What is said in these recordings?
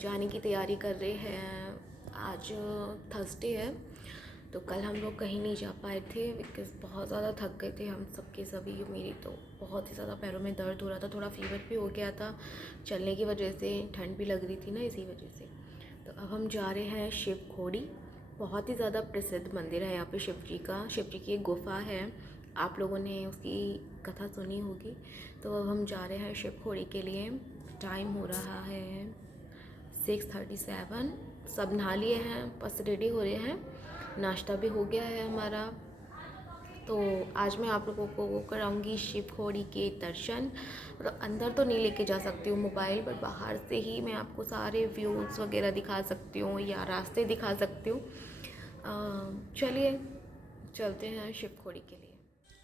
जाने की तैयारी कर रहे हैं। आज थर्सडे है तो कल हम लोग कहीं नहीं जा पाए थे बिकॉज़ बहुत ज़्यादा थक गए थे हम सबके सभी। मेरी तो बहुत ही ज़्यादा पैरों में दर्द हो रहा था, थोड़ा फीवर भी हो गया था चलने की वजह से, ठंड भी लग रही थी ना इसी वजह से। तो अब हम जा रहे हैं शिव खोड़ी। बहुत ही ज़्यादा प्रसिद्ध मंदिर है यहाँ पे शिव जी का। शिव जी की एक गुफ़ा है, आप लोगों ने उसकी कथा सुनी होगी। तो अब हम जा रहे हैं शिव खोड़ी के लिए। टाइम हो रहा है 6:37। सब नहा लिए हैं, बस रेडी हो रहे हैं, नाश्ता भी हो गया है हमारा। तो आज मैं आप लोगों को कराऊंगी शिव खोड़ी के दर्शन। मतलब अंदर तो नहीं लेके जा सकती हूँ मोबाइल, पर बाहर से ही मैं आपको सारे व्यूज़ वगैरह दिखा सकती हूँ या रास्ते दिखा सकती हूँ। चलिए चलते हैं शिव खोड़ी के लिए।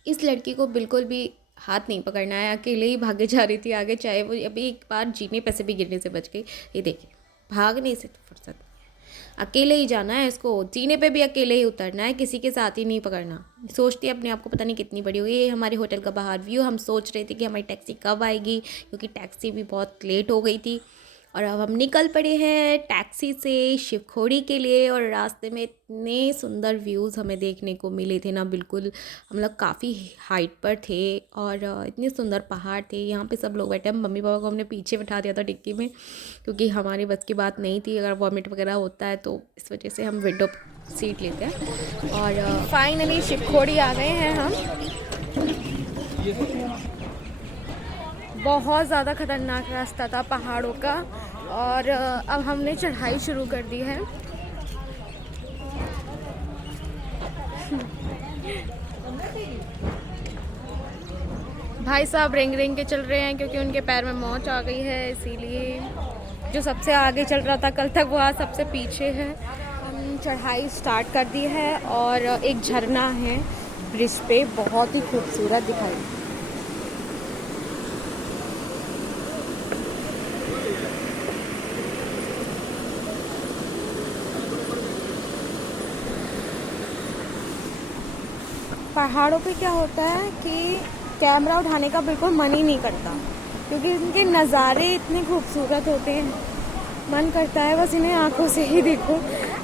इस लड़की को बिल्कुल भी हाथ नहीं पकड़ना है, अकेले ही भागे जा रही थी आगे, चाहे वो अभी एक बार जीने पे से भी गिरने से बच गई। ये देखिए, भागने से तो फुर्सत नहीं है, अकेले ही जाना है इसको, जीने पे भी अकेले ही उतरना है, किसी के साथ ही नहीं पकड़ना। सोचती है अपने आप को पता नहीं कितनी बड़ी हुई। ये हमारे होटल का बाहर व्यू। हम सोच रहे थे कि हमारी टैक्सी कब आएगी, क्योंकि टैक्सी भी बहुत लेट हो गई थी। और अब हम निकल पड़े हैं टैक्सी से शिव खोड़ी के लिए। और रास्ते में इतने सुंदर व्यूज़ हमें देखने को मिले थे ना, बिल्कुल हम लोग काफ़ी हाइट पर थे और इतने सुंदर पहाड़ थे। यहाँ पे सब लोग बैठे हैं। मम्मी पापा को हमने पीछे बिठा दिया था डिक्की में, क्योंकि हमारी बस की बात नहीं थी, अगर वॉमिट वगैरह होता है तो इस वजह से हम विंडो सीट लेते हैं। और फाइनली शिव खोड़ी आ गए हैं हम। बहुत ज़्यादा ख़तरनाक रास्ता था पहाड़ों का, और अब हमने चढ़ाई शुरू कर दी है। भाई साहब रेंग रेंग के चल रहे हैं क्योंकि उनके पैर में मोच आ गई है, इसीलिए जो सबसे आगे चल रहा था कल तक वो आज सबसे पीछे है। हम चढ़ाई स्टार्ट कर दी है और एक झरना है ब्रिज पे, बहुत ही खूबसूरत दिखाई। पहाड़ों पे क्या होता है कि कैमरा उठाने का बिल्कुल मन ही नहीं करता, क्योंकि इनके नज़ारे इतने खूबसूरत होते हैं, मन करता है बस इन्हें आंखों से ही देखो,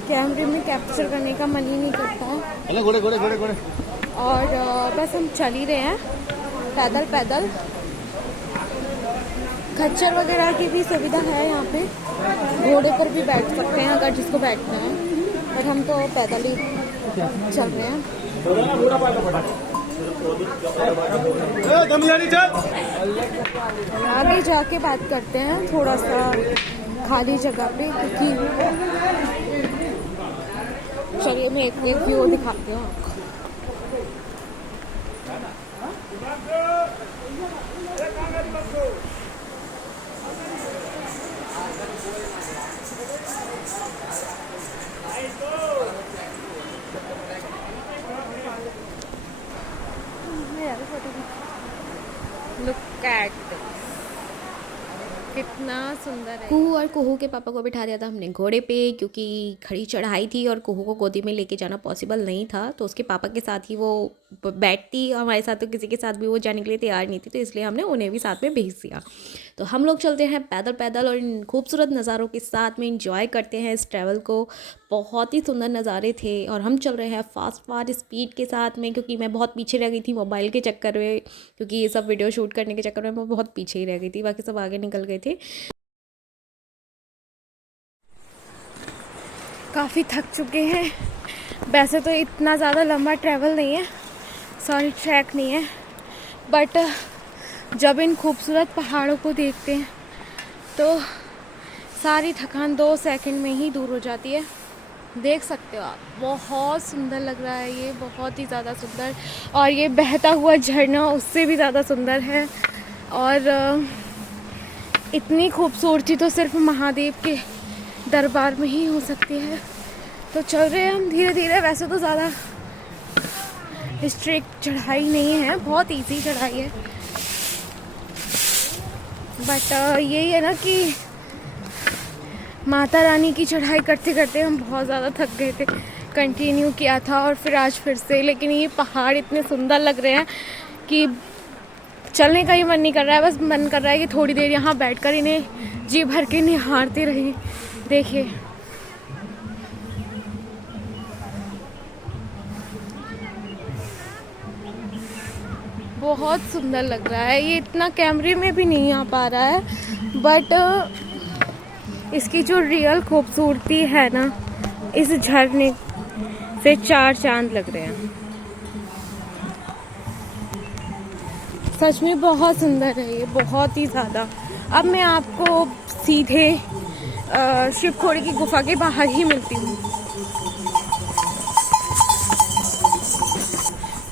कैमरे में कैप्चर करने का मन ही नहीं करता है। घोड़े घोड़े घोड़े घोड़े। और बस हम चल ही रहे हैं पैदल पैदल। खच्चर वगैरह की भी सुविधा है यहाँ पे, घोड़े पर भी बैठ सकते हैं अगर जिसको बैठना है, पर हम तो पैदल ही चल रहे हैं। आगे जाके बात करते हैं थोड़ा सा खाली जगह पे, क्योंकि चलिए मैं एक व्यू दिखाती हूँ आपको। Look at this. कितना सुंदर है। कुहू और कुहू के पापा को बिठा दिया था हमने घोड़े पे, क्योंकि खड़ी चढ़ाई थी और कुहू को गोदी में लेके जाना पॉसिबल नहीं था, तो उसके पापा के साथ ही वो बैठती, हमारे साथ तो किसी के साथ भी वो जाने के लिए तैयार नहीं थी, तो इसलिए हमने उन्हें भी साथ में भेज दिया। तो हम लोग चलते हैं पैदल पैदल और इन खूबसूरत नज़ारों के साथ में इंजॉय करते हैं इस ट्रैवल को। बहुत ही सुंदर नज़ारे थे और हम चल रहे हैं फास्ट स्पीड के साथ में, क्योंकि मैं बहुत पीछे रह गई थी मोबाइल के चक्कर में, क्योंकि ये सब वीडियो शूट करने के चक्कर में मैं बहुत पीछे ही रह गई थी, बाकी सब आगे निकल गए थे। काफ़ी थक चुके हैं। वैसे तो इतना ज़्यादा लंबा ट्रैवल नहीं है, सॉरी ट्रैक नहीं है, बट जब इन खूबसूरत पहाड़ों को देखते हैं तो सारी थकान 2 सेकंड में ही दूर हो जाती है। देख सकते हो आप, बहुत सुंदर लग रहा है ये, बहुत ही ज़्यादा सुंदर। और ये बहता हुआ झरना उससे भी ज़्यादा सुंदर है। और इतनी खूबसूरती तो सिर्फ महादेव के दरबार में ही हो सकती है। तो चल रहे हैं हम धीरे धीरे। वैसे तो ज़्यादा स्ट्रिक्ट चढ़ाई नहीं है, बहुत इजी चढ़ाई है, बट यही है ना कि माता रानी की चढ़ाई करते करते हम बहुत ज़्यादा थक गए थे, कंटिन्यू किया था और फिर आज फिर से। लेकिन ये पहाड़ इतने सुंदर लग रहे हैं कि चलने का ही मन नहीं कर रहा है, बस मन कर रहा है कि थोड़ी देर यहाँ बैठकर इन्हें जी भर के निहारते रहे। देखिए बहुत सुंदर लग रहा है। ये इतना कैमरे में भी नहीं आ पा रहा है, बट इसकी जो रियल खूबसूरती है ना, इस झरने से 4 चांद लग रहे हैं। सच में बहुत सुंदर है ये, बहुत ही ज़्यादा। अब मैं आपको सीधे शिवखोड़ी की गुफा के बाहर ही मिलती हूँ,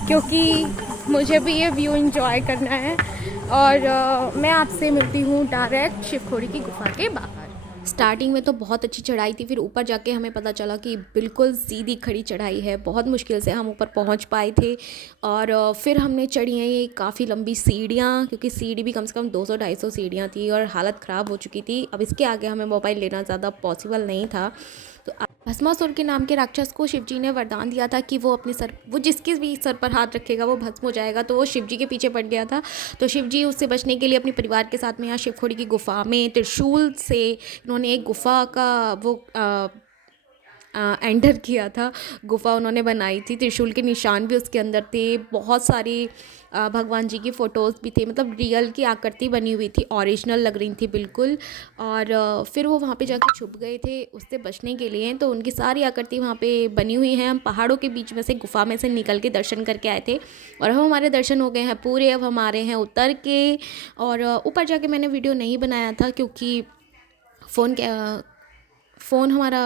क्योंकि मुझे भी ये व्यू एंजॉय करना है। और मैं आपसे मिलती हूँ डायरेक्ट शिवखोड़ी की गुफा के बाहर। स्टार्टिंग में तो बहुत अच्छी चढ़ाई थी, फिर ऊपर जाके हमें पता चला कि बिल्कुल सीधी खड़ी चढ़ाई है, बहुत मुश्किल से हम ऊपर पहुंच पाए थे। और फिर हमने चढ़ी हैं ये काफ़ी लंबी सीढ़ियाँ, क्योंकि सीढ़ी भी कम से कम 200-250 सीढ़ियाँ थी और हालत ख़राब हो चुकी थी। अब इसके आगे हमें मोबाइल लेना ज़्यादा पॉसिबल नहीं था। तो भस्मासुर के नाम के राक्षस को शिवजी ने वरदान दिया था कि वो अपने सर, वो जिसके भी सर पर हाथ रखेगा वो भस्म हो जाएगा। तो वो शिवजी के पीछे पड़ गया था। तो शिवजी उससे बचने के लिए अपने परिवार के साथ में यहाँ शिवखोड़ी की गुफा में त्रिशूल से इन्होंने एक गुफा का वो एंटर किया था। गुफा उन्होंने बनाई थी, त्रिशूल के निशान भी उसके अंदर थे, बहुत सारी भगवान जी की फ़ोटोज़ भी थे, मतलब रियल की आकृति बनी हुई थी, ओरिजिनल लग रही थी बिल्कुल। और फिर वो वहाँ पे जाके छुप गए थे उससे बचने के लिए, तो उनकी सारी आकृति वहाँ पे बनी हुई हैं। हम पहाड़ों के बीच में से गुफा में से निकल के दर्शन करके आए थे और अब हमारे दर्शन हो गए हैं पूरे। अब हम आ रहे हैं उतर के, और ऊपर जाके मैंने वीडियो नहीं बनाया था क्योंकि फ़ोन हमारा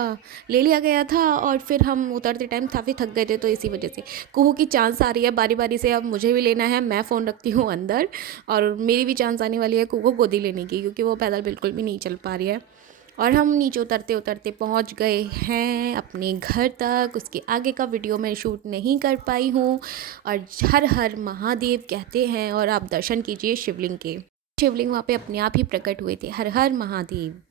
ले लिया गया था और फिर हम उतरते टाइम काफ़ी थक गए थे, तो इसी वजह से। कुहू की चांस आ रही है बारी बारी से, अब मुझे भी लेना है। मैं फ़ोन रखती हूँ अंदर और मेरी भी चांस आने वाली है कुहू को गोदी लेने की, क्योंकि वो पैदल बिल्कुल भी नहीं चल पा रही है। और हम नीचे उतरते उतरते पहुँच गए हैं अपने घर तक। उसके आगे का वीडियो मैं शूट नहीं कर पाई हूँ। और हर हर महादेव कहते हैं और आप दर्शन कीजिए शिवलिंग के। शिवलिंग वहाँ पे अपने आप ही प्रकट हुए थे। हर हर महादेव।